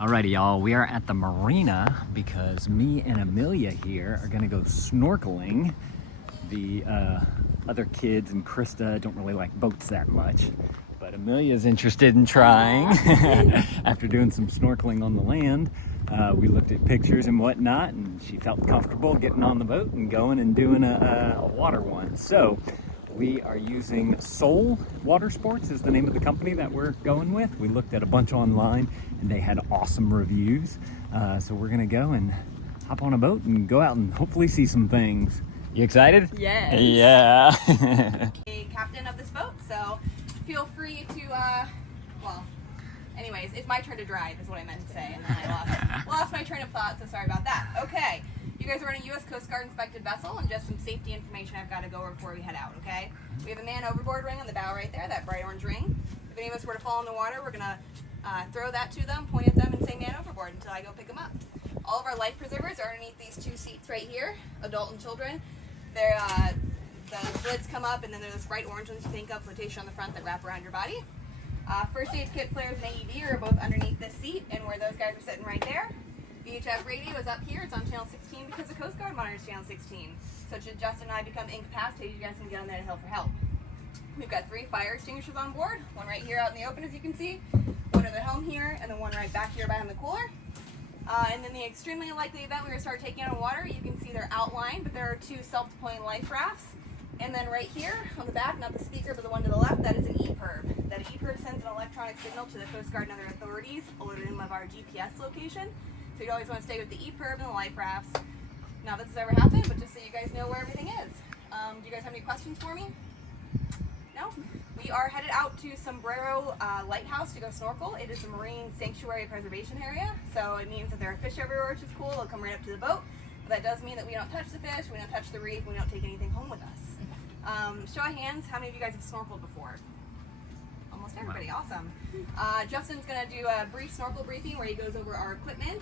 Alrighty, y'all, we are at the marina because me and Amelia here are gonna go snorkeling. The other kids and Krista don't really like boats that much, but Amelia's interested in trying. After doing some snorkeling on the land, we looked at pictures and whatnot, and she felt comfortable getting on the boat and going and doing a water one. So we are using Sole Watersports is the name of the company that we're going with. We looked at a bunch online and they had awesome reviews. So we're gonna go and hop on a boat and go out and hopefully see some things. You excited? Yes. Yeah. A captain of this boat, so feel free to, well, anyways, it's my turn to drive is what I meant to say, and then I lost my train of thought, so sorry about that. Okay. You guys are in a U.S. Coast Guard inspected vessel, and just some safety information I've got to go over before we head out, okay? We have a man overboard ring on the bow right there, that bright orange ring. If any of us were to fall in the water, we're going to throw that to them, point at them, and say man overboard until I go pick them up. All of our life preservers are underneath these two seats right here, adult and children. They're, the lids come up, and then there's this bright orange ones you think of, flotation on the front that wrap around your body. First aid kit, flares, and AED are both underneath this seat, and where those guys are sitting right there. VHF radio is up here. It's on channel 16 because the Coast Guard monitors channel 16. So should Justin and I become incapacitated, you guys can get on there to help for help. We've got 3 fire extinguishers on board. One right here out in the open, as you can see. One at the helm here, and then one right back here behind the cooler. And then the extremely unlikely event we were to start taking out of water, you can see they're outlined, but there are 2 self-deploying life rafts. And then right here on the back, not the speaker, but the one to the left, that is an EPIRB. That EPIRB sends an electronic signal to the Coast Guard and other authorities, alerting them of our GPS location. So you always want to stay with the EPIRB and the life rafts. Not that this has ever happened, but just so you guys know where everything is. Do you guys have any questions for me? No? We are headed out to Sombrero Lighthouse to go snorkel. It is a marine sanctuary preservation area, so it means that there are fish everywhere, which is cool. They'll come right up to the boat. But that does mean that we don't touch the fish, we don't touch the reef, we don't take anything home with us. Show of hands, how many of you guys have snorkeled before? Almost everybody, awesome. Justin's gonna do a brief snorkel briefing where he goes over our equipment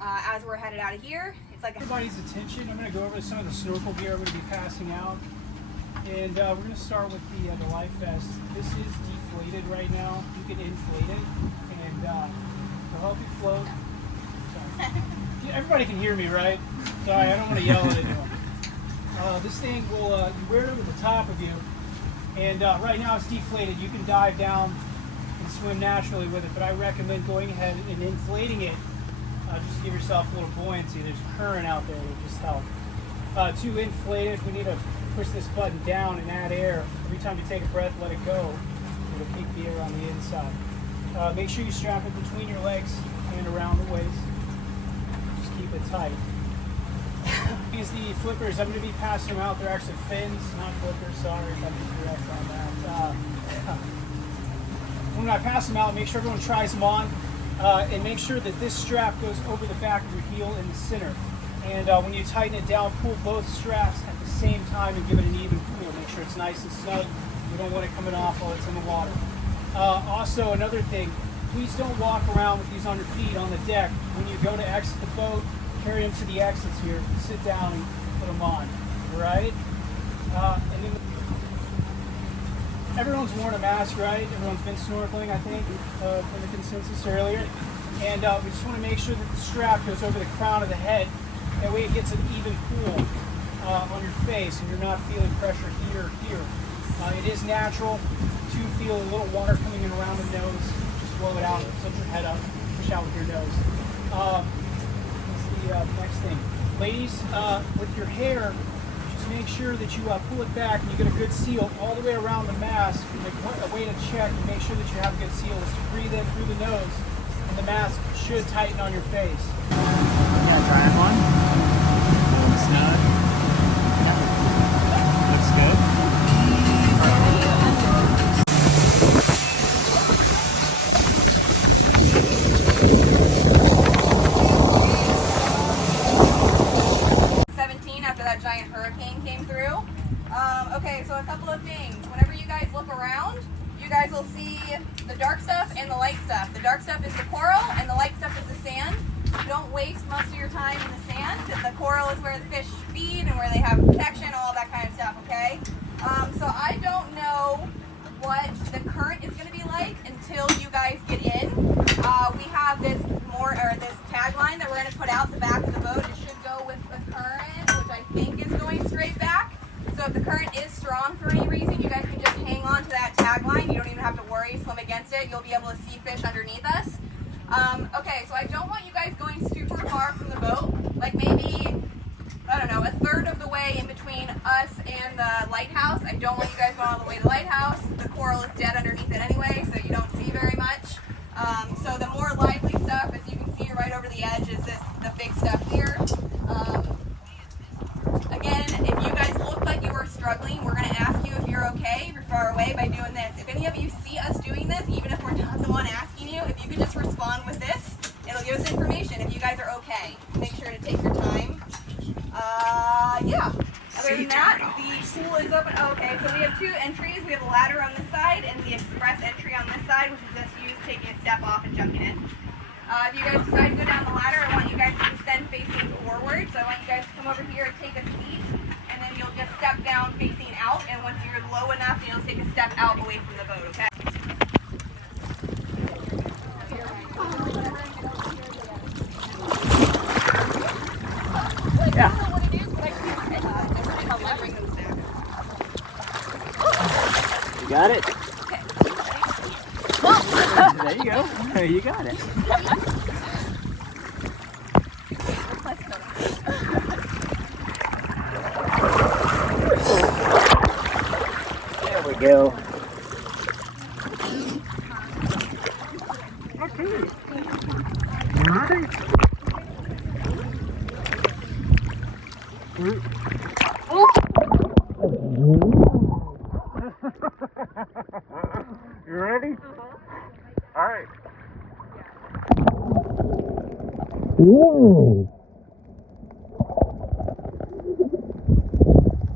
as we're headed out of here. It's like everybody's attention. I'm gonna go over some of the snorkel gear I'm gonna be passing out. And we're gonna start with the life vest. This is deflated right now. You can inflate it and it'll help you float. Sorry. Everybody can hear me, right? Sorry, I don't wanna yell at anyone. This thing will, you wear it over the top of you. And right now it's deflated. You can dive down and swim naturally with it, but I recommend going ahead and inflating it just to give yourself a little buoyancy. There's current out there that just help. To inflate it, we need to push this button down and add air. Every time you take a breath, let it go. It'll keep the air on the inside. Make sure you strap it between your legs and around the waist. Just keep it tight. These the flippers. I'm going to be passing them out. They're actually fins, not flippers. Sorry if I'm incorrect on that. When I pass them out, make sure everyone tries them on, and make sure that this strap goes over the back of your heel in the center. And when you tighten it down, pull both straps at the same time and give it an even pull. Make sure it's nice and snug. We don't want it coming off while it's in the water. Also, another thing, please don't walk around with these on your feet on the deck. When you go to exit the boat, carry them to the exits here, sit down and put them on, all right? And then everyone's worn a mask, right? Everyone's been snorkeling, I think, from the consensus earlier. And we just want to make sure that the strap goes over the crown of the head. That way it gets an even pull on your face and you're not feeling pressure here or here. It is natural to feel a little water coming in around the nose. Just blow it out, tilt your head up, push out with your nose. The next thing. Ladies, with your hair, just make sure that you pull it back and you get a good seal all the way around the mask. A way to check and make sure that you have a good seal is to breathe in through the nose, and the mask should tighten on your face. Yeah, try it on. Pull the snug. Looks good. That giant hurricane came through. Okay, so a couple of things. Whenever you guys look around, you guys will see the dark stuff and the light stuff. The dark stuff is the coral and the light stuff is the sand. Don't waste most of your time in the sand. The coral is where the fish feed we're going to put out the back of the boat. It should go with the current, which I think is going straight back. So if the current is strong for any reason, you guys can just hang on to that tagline. You don't even have to worry, swim against it. You'll be able to see fish underneath us. Okay, so I don't want you guys going super far from the boat. Like maybe, I don't know, a third of the way in between us and the lighthouse. I don't want you guys going all the way to the lighthouse. The coral is dead underneath it anyway, so you don't see very much. So the more lively stuff, as you can see right over the edge, is the big stuff here. Again, if you guys look like you are struggling, we're going to ask you if you're okay, if you're far away, by doing this. If any of you see us doing this, even if we're not the one asking you, if you could just respond with this, it'll give us information if you guys are okay. Make sure to take your time. Yeah. Other than that, the pool is open. Oh, okay, so we have two entries. We have a ladder on this side and the express entry on this side, which is just used taking a step off and jumping in. If you guys decide to go down the ladder, I want you guys to descend facing forward. So I want you guys to come over here and take a seat, and then you'll just step down facing out. And once you're low enough, you'll take a step out away from the boat, okay? Yeah. You got it? There you go. You got it. There we go. Okay. Ready? You ready? All right. Whoa!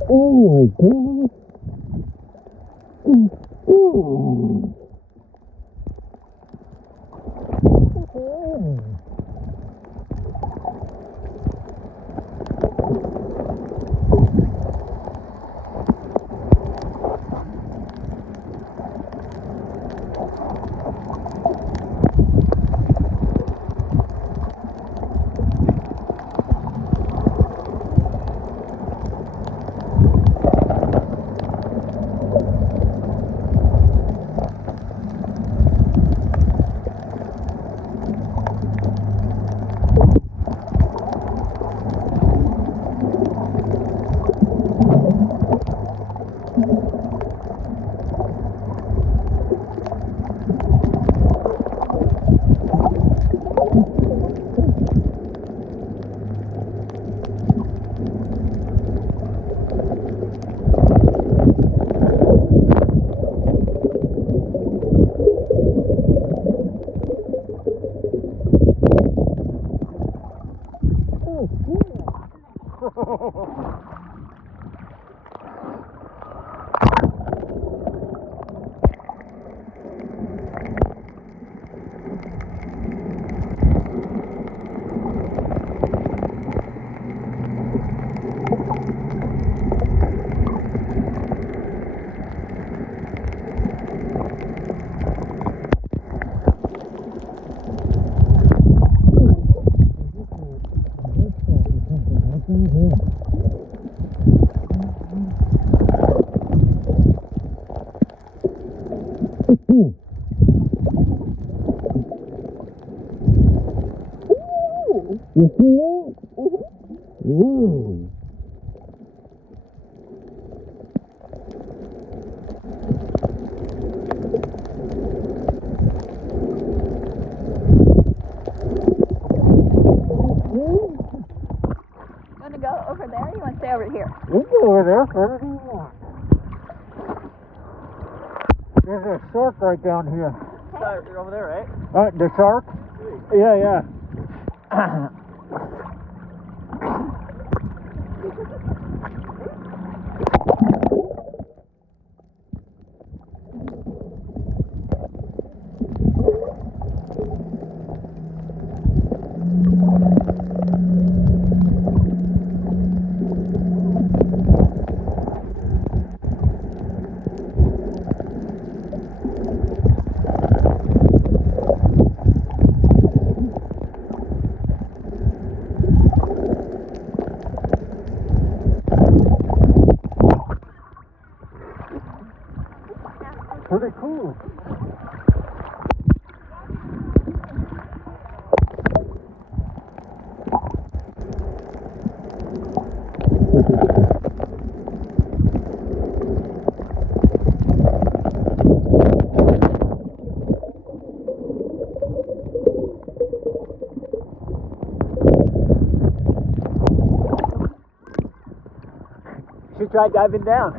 Oh my God! Oh. Ooh. Want to go over there or you want to stay over here? You can go over there, whatever you want. There's a shark right down here. You're over there, right? The shark? Yeah, yeah. try diving down.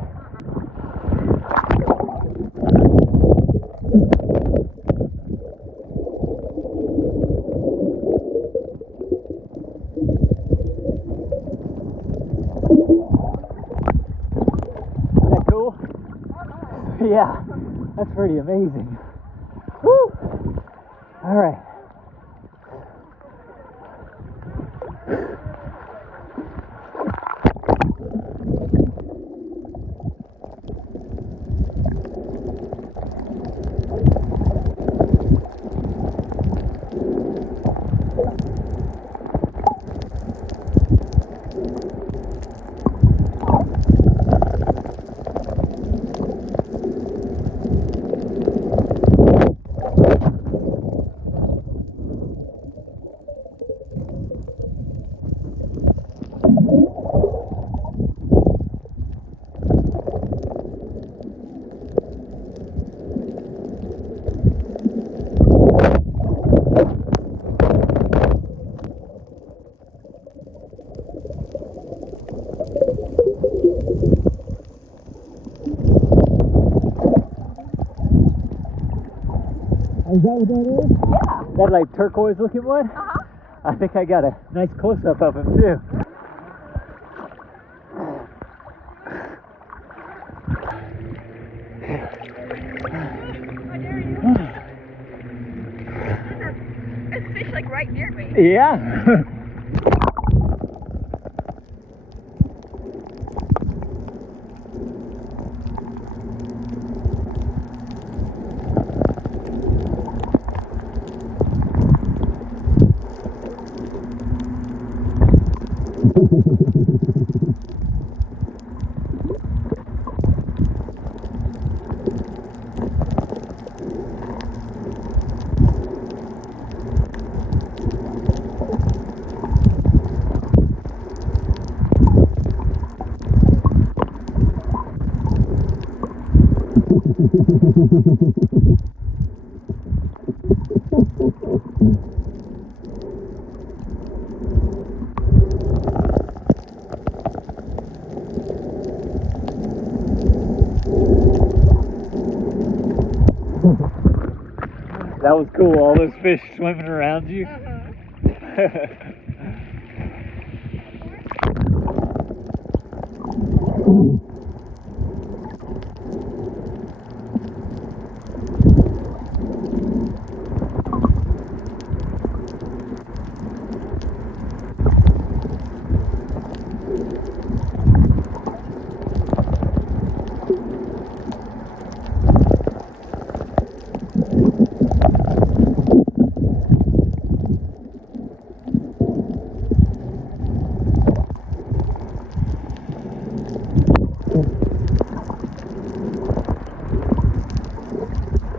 Is that cool? Yeah, that's pretty amazing. Woo! All right. Is that what that is? Yeah. That like turquoise looking one? Uh-huh. I think I got a nice close-up of him too. There's fish like right near me. Yeah. That was cool, all those fish swimming around you.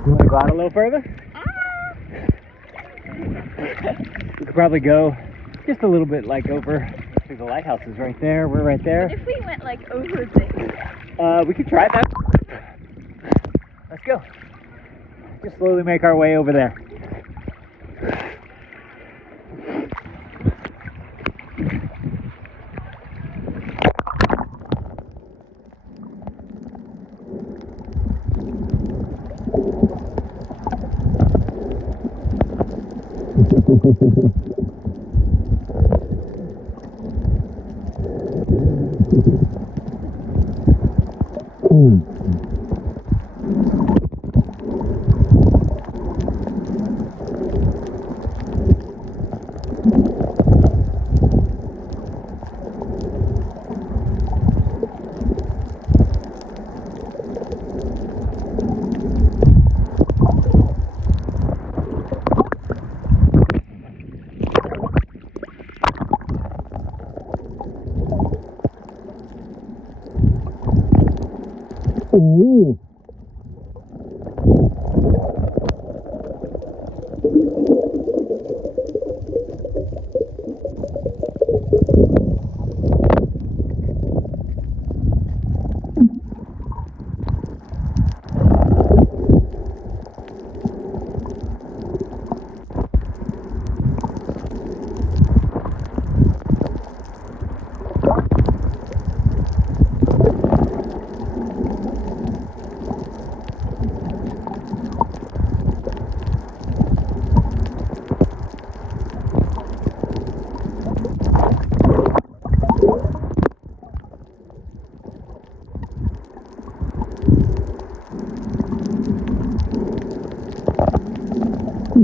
You want to go out a little further? We could probably go just a little bit like over to the lighthouse is right there. We're right there. What if we went like over there? We could try that. Let's go. Just slowly make our way over there. Ooh.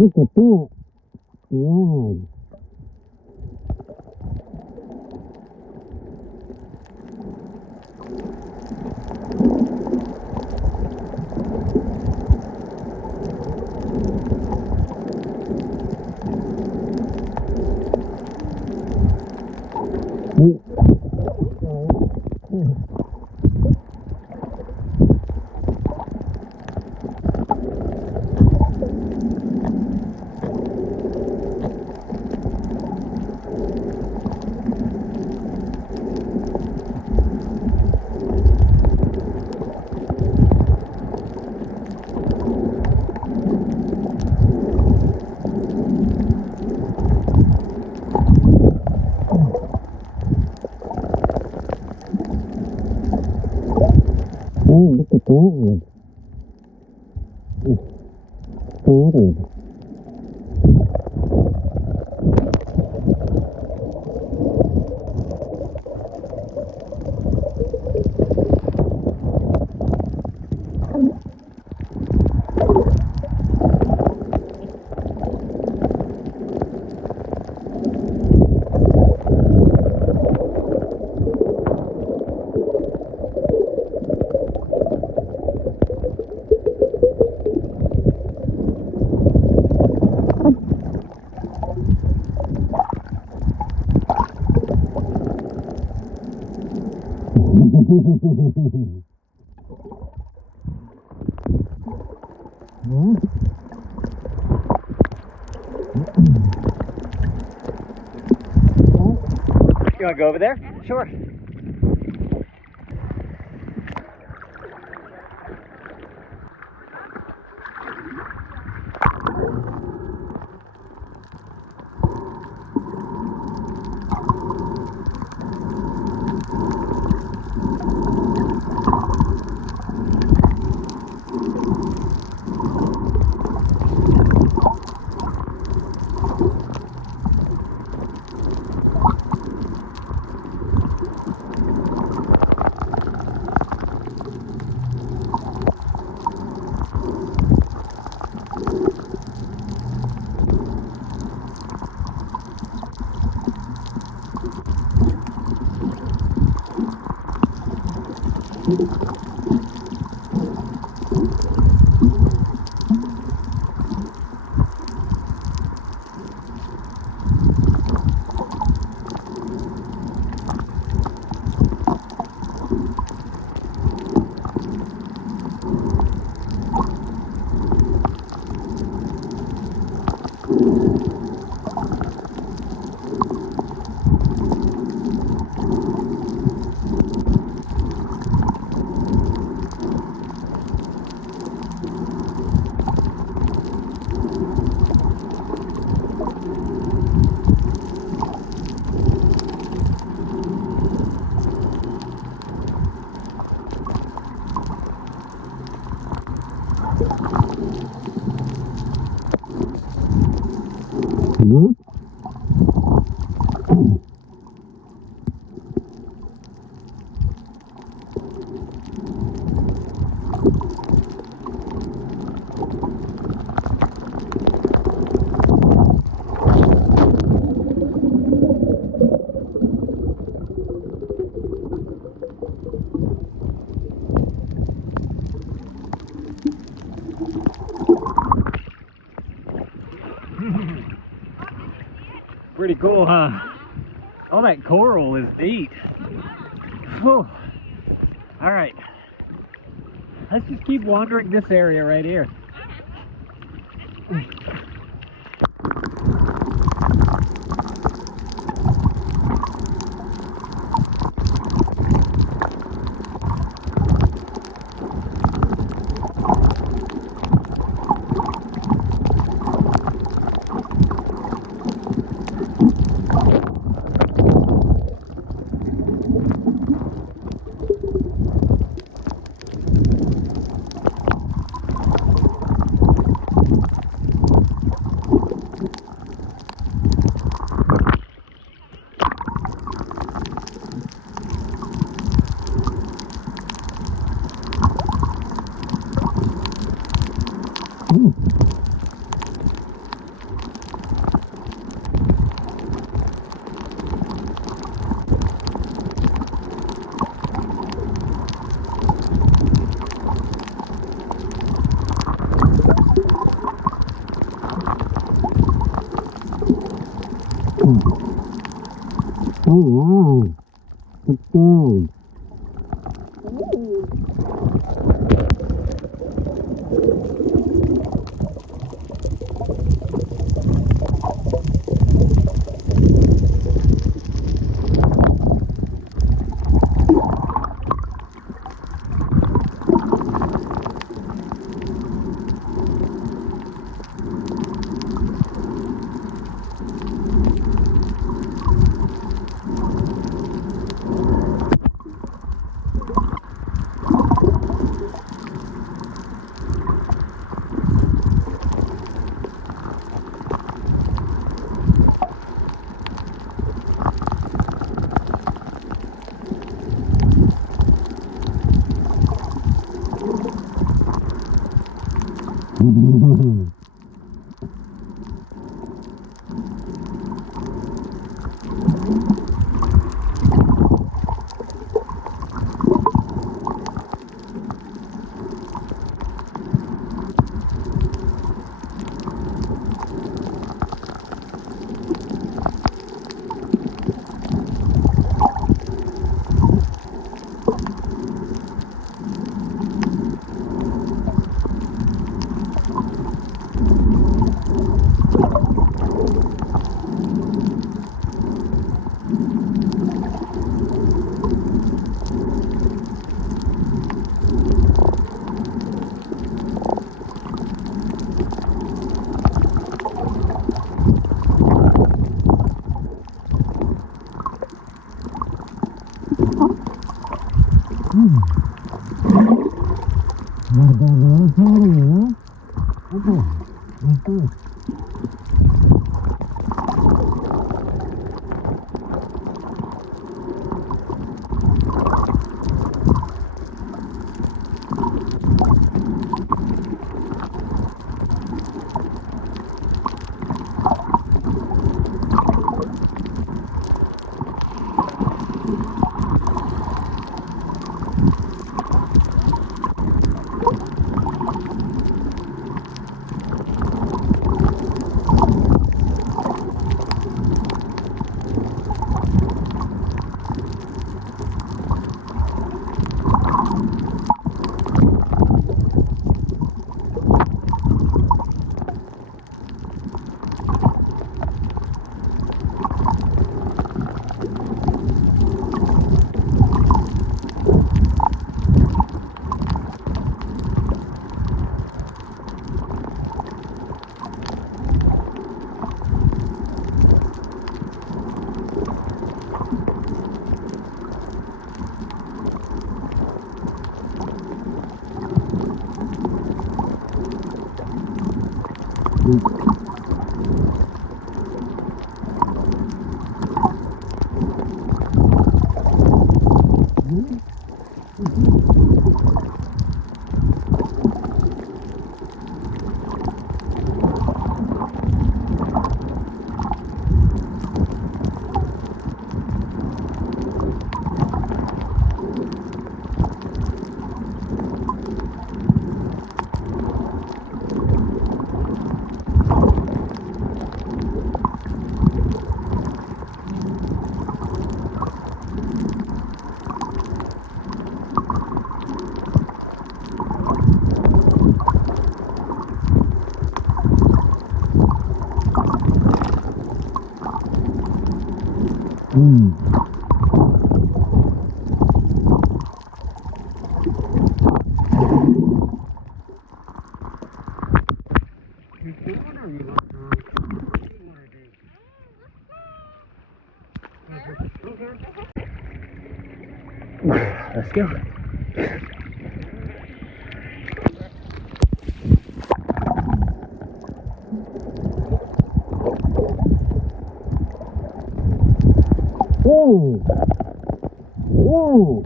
Look at that. Wow. Oh, look at that one. It's spotted. You want to go over there? Sure. Pretty cool, huh? All that coral is neat. Whew. All right, let's just keep wandering this area right here. Oh wow. It's good. Let's go. Whoa! Whoa!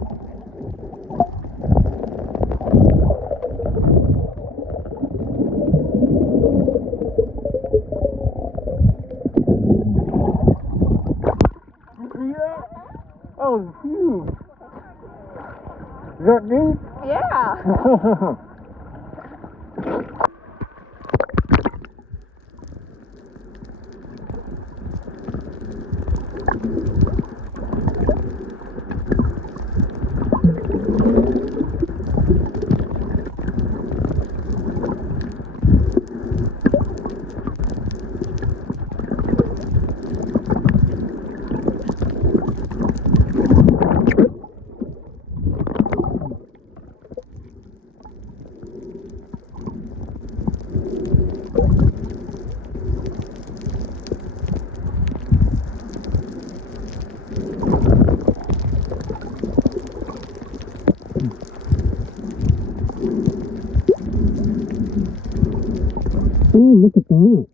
You see that? That was huge. Is that neat? Yeah. Oh, look at that.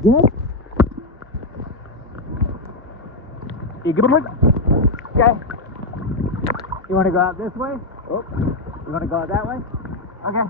Good? You good? Okay. You want to go out this way? Oh. You want to go out that way? Okay.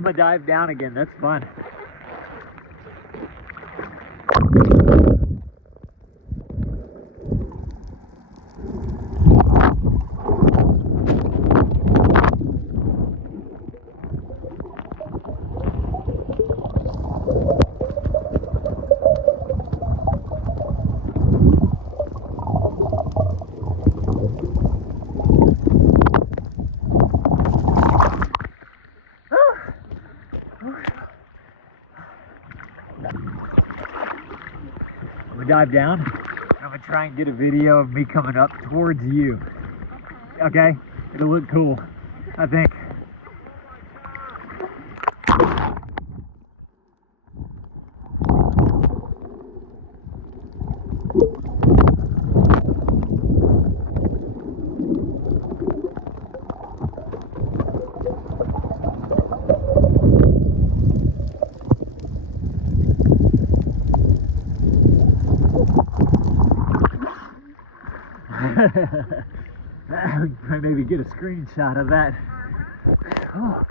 I'm gonna dive down again. That's fun. I'm gonna dive down. I'm gonna try and get a video of me coming up towards you. Okay? It'll look cool, I think. Maybe get a screenshot of that. Oh.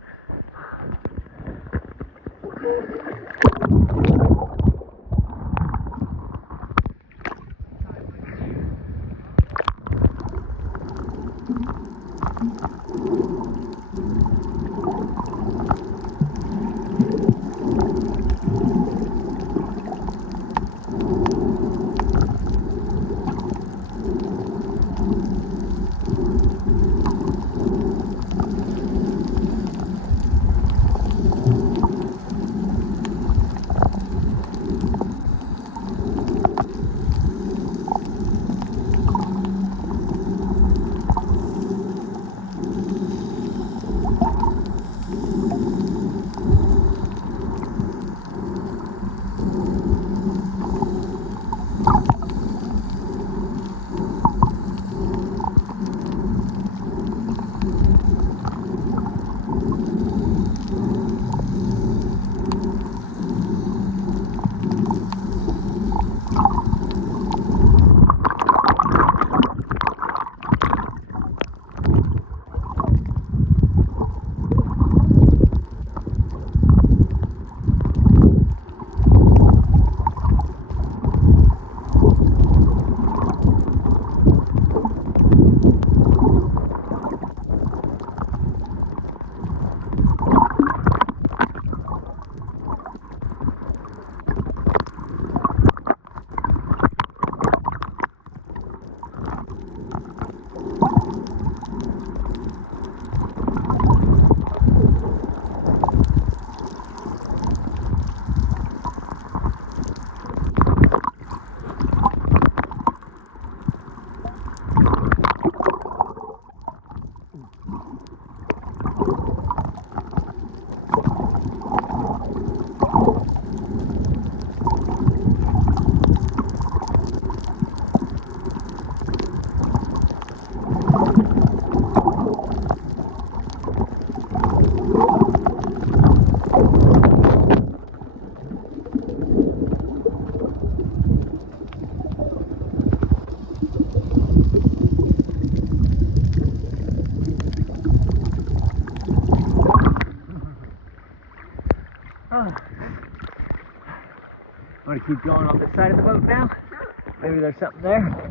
Want to keep going on this side of the boat now? Maybe there's something there.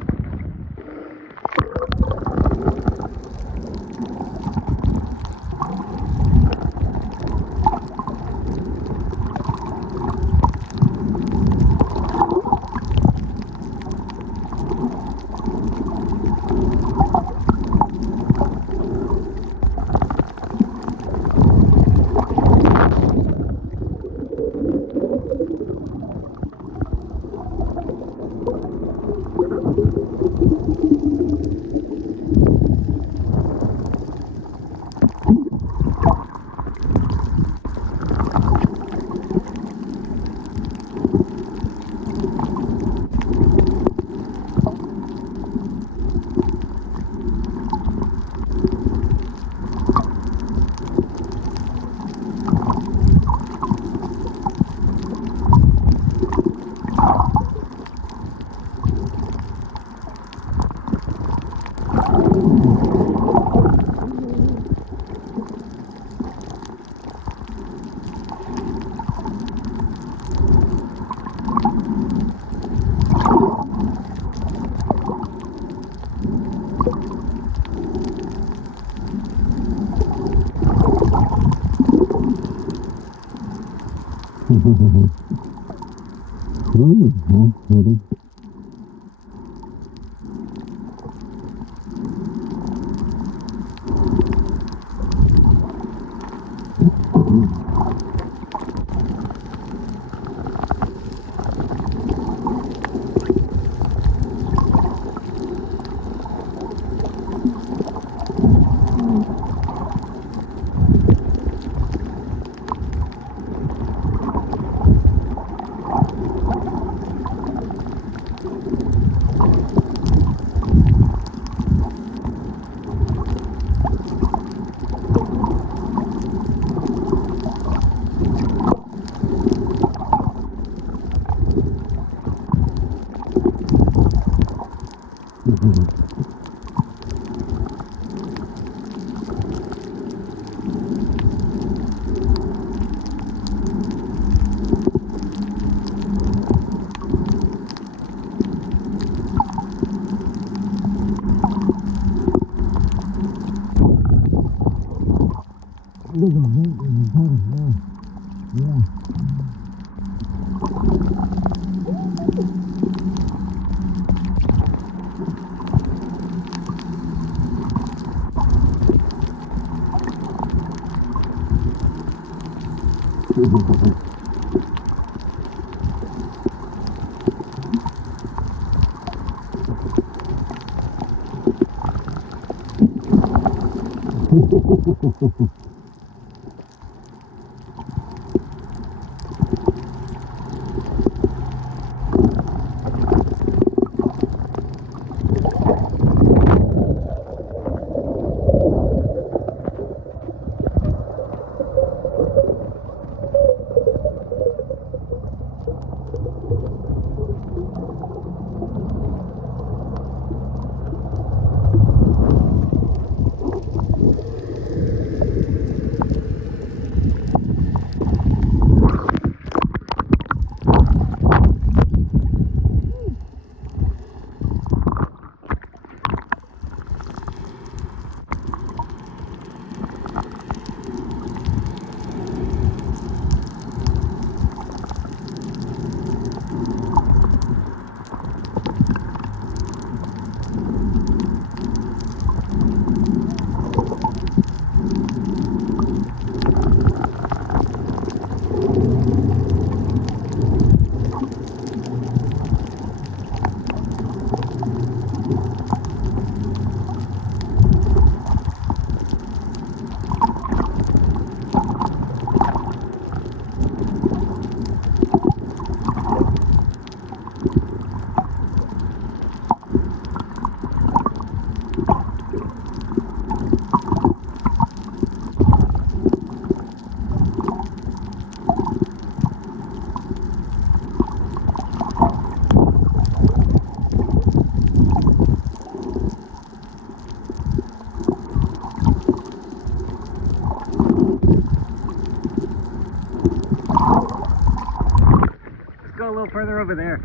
Go a little further over there.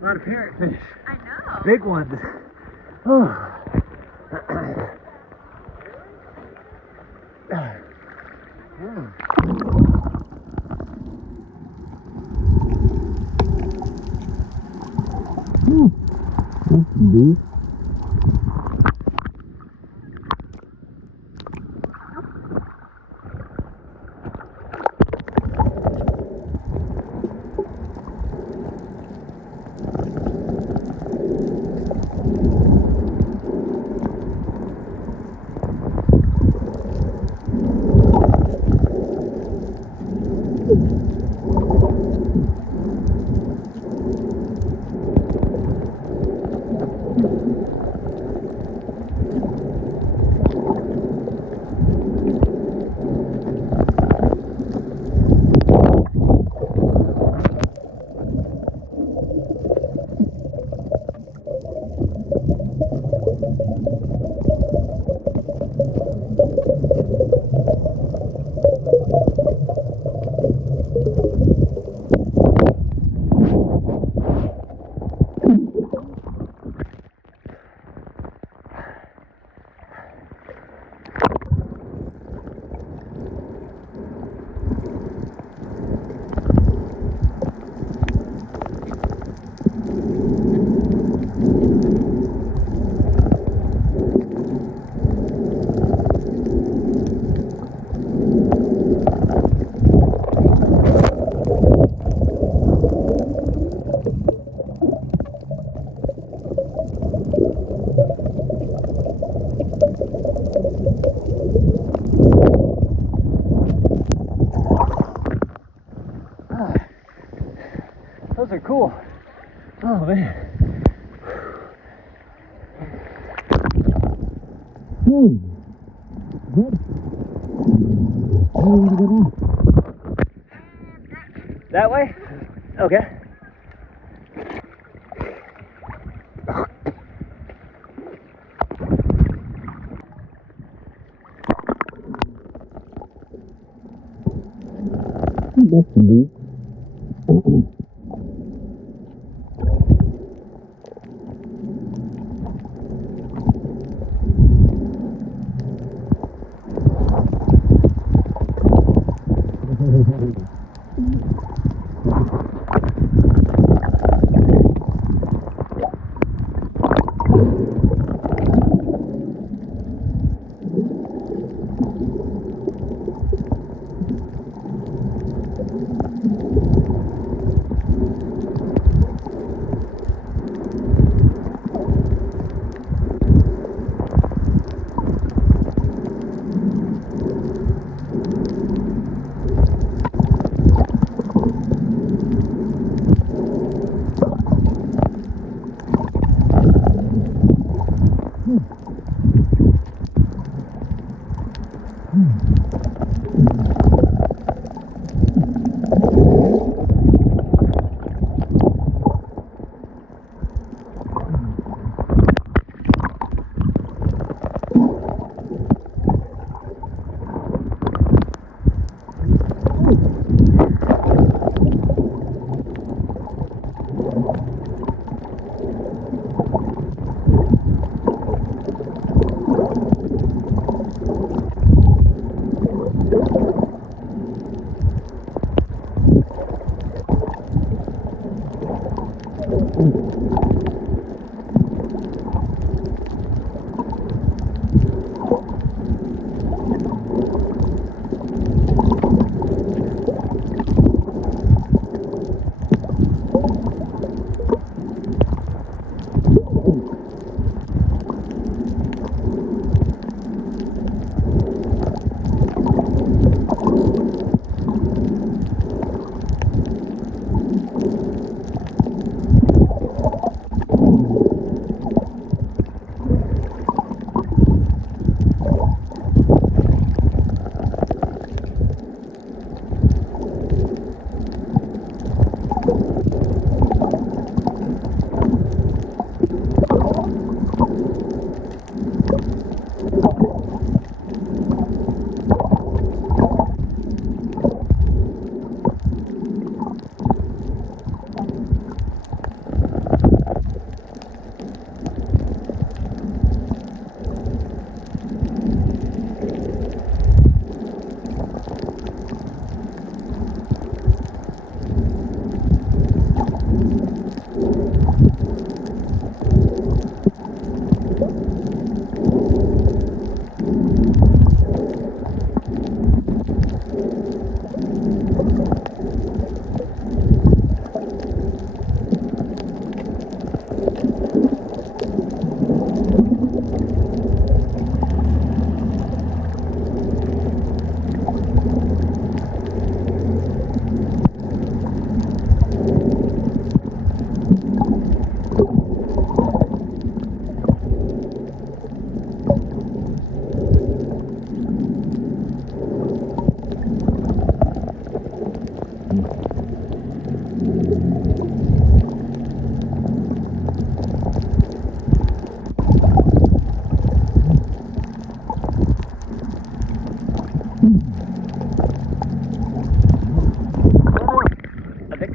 A lot of parrotfish. I know. Big ones. Oh. Oh man. Good. Where do you want to go now? That way? Okay. That's deep.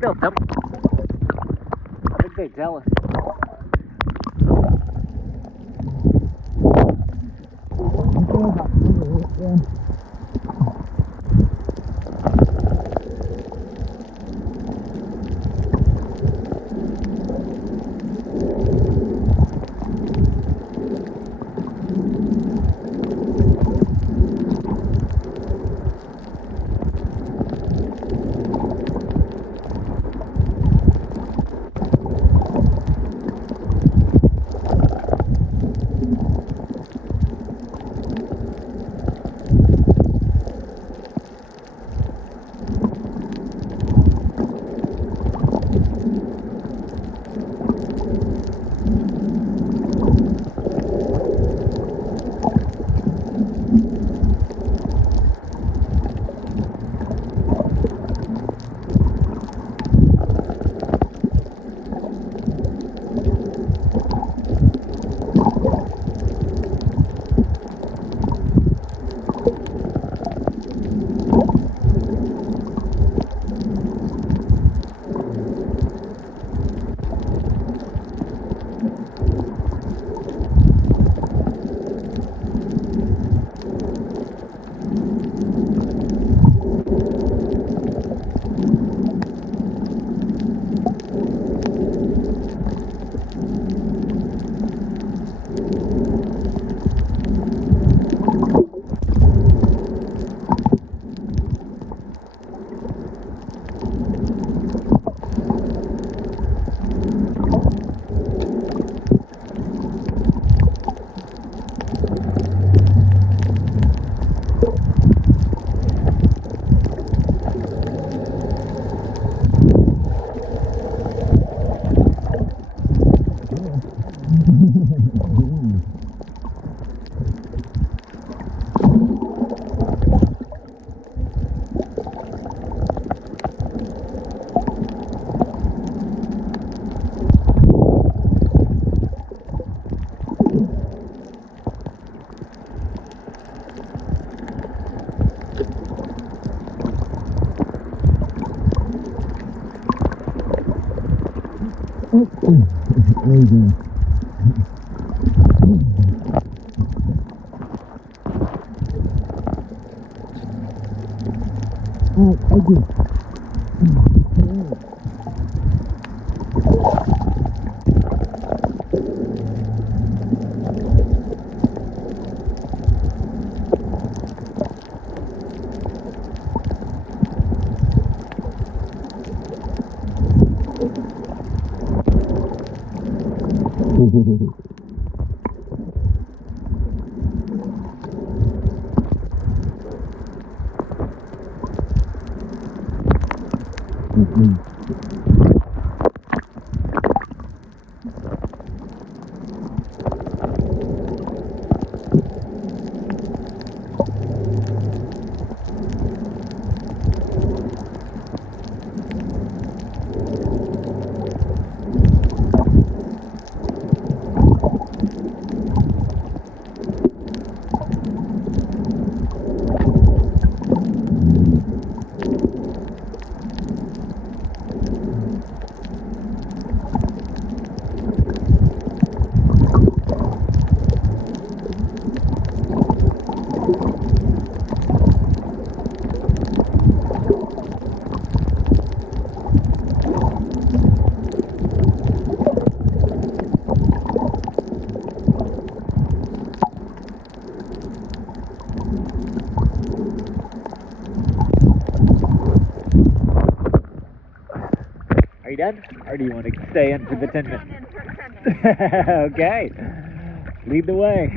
They'll dump. I think they're jealous. Are you done? Or do you want to stay in for the 10 minutes? Okay. Lead the way.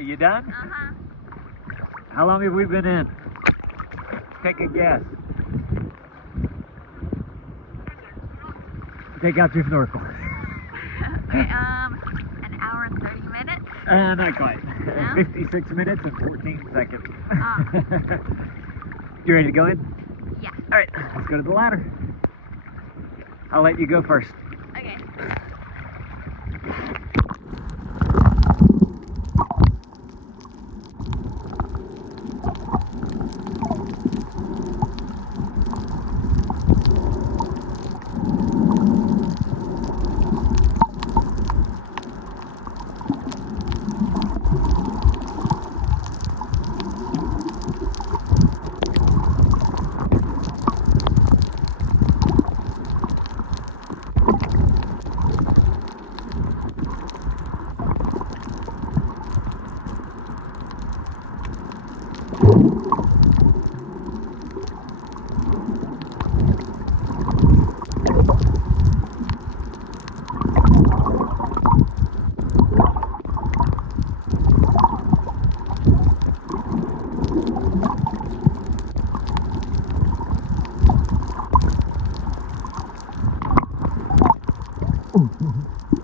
You done? Uh-huh. How long have we been in? Take a guess. Take out your snorkel. Okay, an hour and 30 minutes. Not quite. No? 56 minutes and 14 seconds. Oh. You ready to go in? Yeah. All right, let's go to the ladder. I'll let you go first. Okay.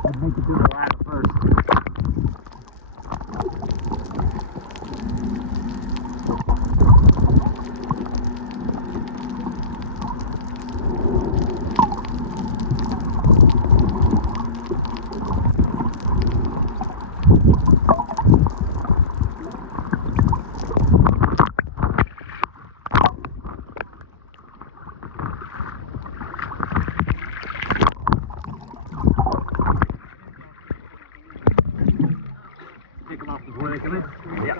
Let's make it through the ladder first. Pick them up before they come in? Yeah.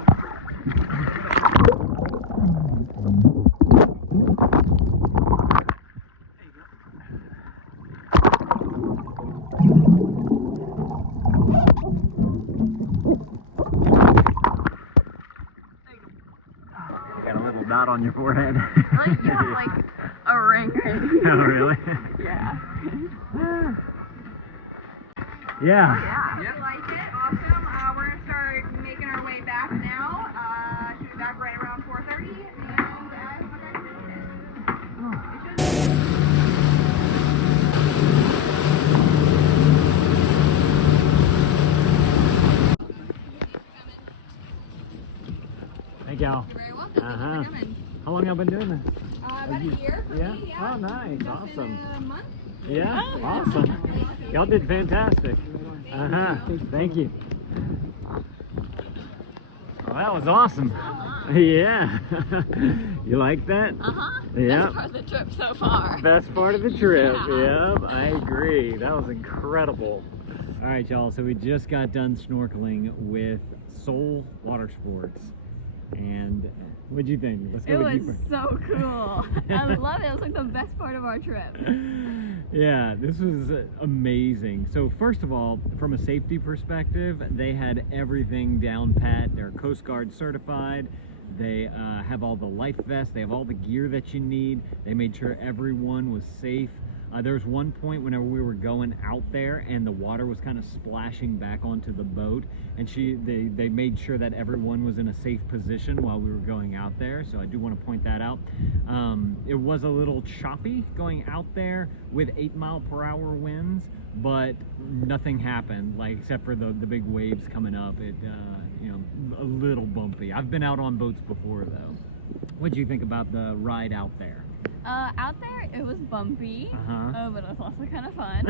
Got a little dot on your forehead. Like, you have like a ring right here. Oh, really? Yeah. Yeah. Yeah. You like it? Awesome. We're gonna start making our way back now. Should be back right around 4:30, and I hope you guys enjoyed it. It should be. Thank y'all. You're very welcome. Uh-huh. Thank you for coming. How long y'all been doing this? About a year for Yeah? me. Yeah. Oh, nice. Just Awesome. in a month. Yeah? Awesome. Y'all did fantastic. Uh-huh. Thank you. Well, that was awesome. Yeah. You like that? Yeah. Best part of the trip so far. Best part of the trip. Yeah. Yep, I agree. That was incredible. All right, y'all. So we just got done snorkeling with Sole Watersports. And what'd you think? Let's It go with you was first. so cool. I love it. It was like the best part of our trip. Yeah, this was amazing. So first of all, from a safety perspective, they had everything down pat. They're Coast Guard certified. They have all the life vests. They have all the gear that you need. They made sure everyone was safe. There was one point whenever we were going out there and the water was kind of splashing back onto the boat, and they made sure that everyone was in a safe position while we were going out there. So I do want to point that out. It was a little choppy going out there with 8-mile-per-hour winds, but nothing happened, like except for the big waves coming up. It you know, a little bumpy. I've been out on boats before though. What do you think about the ride out there? Out there, it was bumpy, but it was also kind of fun.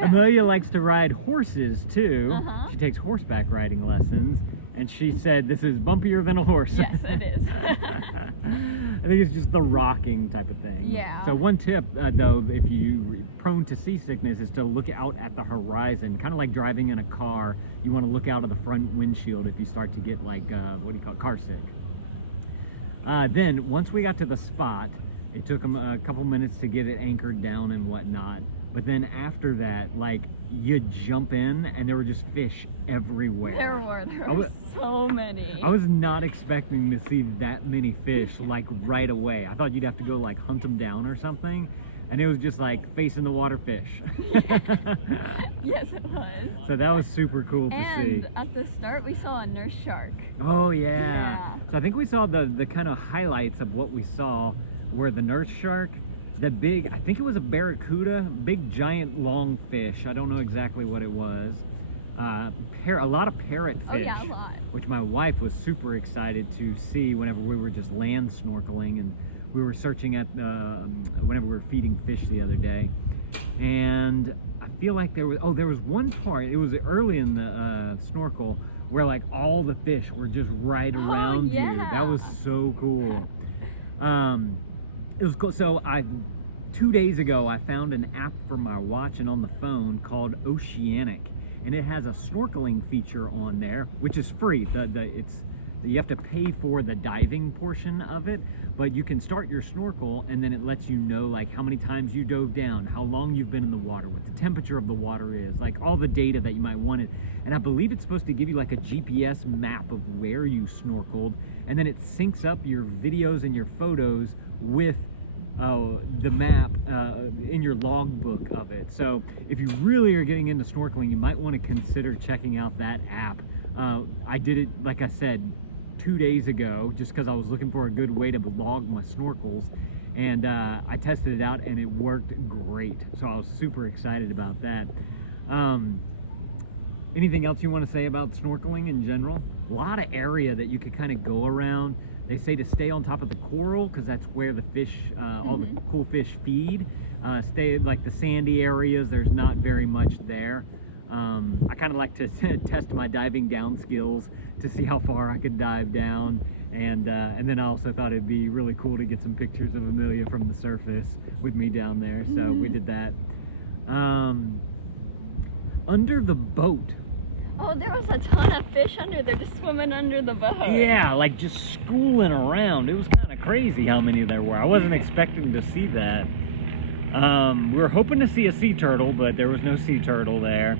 Amelia likes to ride horses too. Uh-huh. She takes horseback riding lessons, and she said this is bumpier than a horse. Yes, it is. I think it's just the rocking type of thing. Yeah. So one tip though, if you're prone to seasickness, is to look out at the horizon, kind of like driving in a car. You want to look out of the front windshield if you start to get like, what do you call it, car sick. Then once we got to the spot, it took them a couple minutes to get it anchored down and whatnot. But then after that, like, you jump in and there were just fish everywhere. There were so many. I was not expecting to see that many fish like right away. I thought you'd have to go like hunt them down or something. And it was just like facing the water fish. Yes, it was. So that was super cool to see. And at the start, we saw a nurse shark. Oh yeah. Yeah. So I think we saw the kind of highlights of what we saw were the nurse shark, the big, I think it was a barracuda, big giant long fish. I don't know exactly what it was. A lot of parrotfish. Oh yeah, a lot. Which my wife was super excited to see whenever we were just land snorkeling, and we were searching at whenever we were feeding fish the other day. And I feel like there was one part, it was early in the snorkel, where like all the fish were just right around you. That was so cool. It was cool. So 2 days ago, I found an app for my watch and on the phone called Oceanic, and it has a snorkeling feature on there, which is free. You have to pay for the diving portion of it, but you can start your snorkel and then it lets you know like how many times you dove down, how long you've been in the water, what the temperature of the water is, like all the data that you might want it. And I believe it's supposed to give you like a GPS map of where you snorkeled, and then it syncs up your videos and your photos with the map in your logbook of it. So if you really are getting into snorkeling, you might want to consider checking out that app. I did it, like I said, 2 days ago, just because I was looking for a good way to log my snorkels, And I tested it out and it worked great. So I was super excited about that. Anything else you want to say about snorkeling in general? A lot of area that you could kind of go around. They say to stay on top of the coral because that's where the fish, all the cool fish feed. Stay like the sandy areas, there's not very much there. I kind of like to test my diving down skills to see how far I could dive down. And then I also thought it'd be really cool to get some pictures of Amelia from the surface with me down there. So we did that. Under the boat. Oh, there was a ton of fish under there just swimming under the boat. Yeah, like just schooling around. It was kind of crazy how many there were. I wasn't expecting to see that. We were hoping to see a sea turtle, but there was no sea turtle there.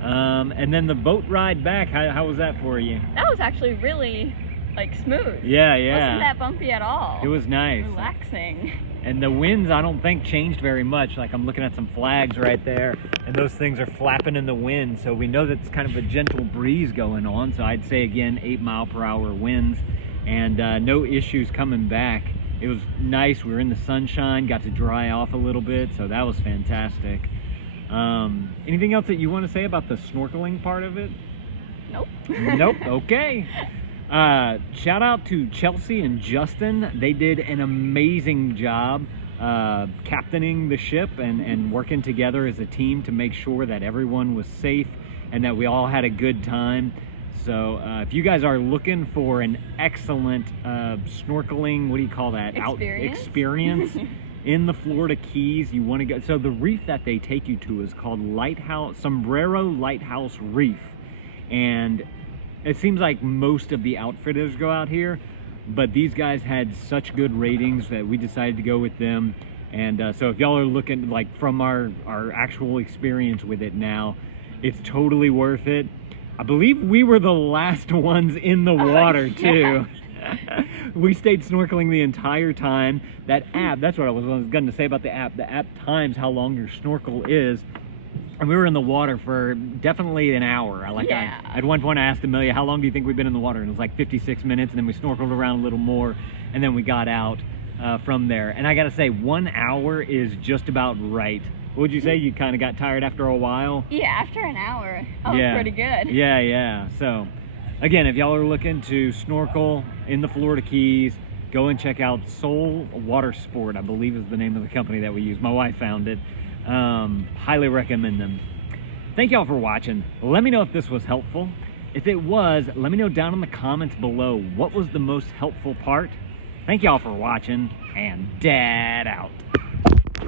And then the boat ride back, how was that for you? That was actually really, like, smooth. Yeah. Wasn't that bumpy at all. It was nice. Relaxing. And the winds, I don't think, changed very much. Like, I'm looking at some flags right there, and those things are flapping in the wind. So we know that it's kind of a gentle breeze going on. So I'd say, again, 8-mile-per-hour winds, and no issues coming back. It was nice. We were in the sunshine, got to dry off a little bit, so that was fantastic. Anything else that you want to say about the snorkeling part of it? Nope. Nope. Okay. Shout out to Chelsea and Justin. They did an amazing job captaining the ship and working together as a team to make sure that everyone was safe and that we all had a good time. So if you guys are looking for an excellent snorkeling, what do you call that? Experience in the Florida Keys, you want to go. So the reef that they take you to is called Sombrero Lighthouse Reef. And it seems like most of the outfitters go out here, but these guys had such good ratings that we decided to go with them. And so if y'all are looking, like, from our actual experience with it now, it's totally worth it. I believe we were the last ones in the water too. We stayed snorkeling the entire time. That app, that's what I was going to say about the app. The app times how long your snorkel is. And we were in the water for definitely an hour. At one point I asked Amelia, how long do you think we've been in the water? And it was like 56 minutes, and then we snorkeled around a little more, and then we got out from there. And I gotta say, 1 hour is just about right. What would you say? You kind of got tired after a while? Yeah, after an hour. Oh, yeah. Pretty good. Yeah. So, again, if y'all are looking to snorkel in the Florida Keys, go and check out Sole Watersports, I believe is the name of the company that we use. My wife found it. Highly recommend them. Thank y'all for watching. Let me know if this was helpful. If it was, let me know down in the comments below what was the most helpful part. Thank y'all for watching, and Dad out.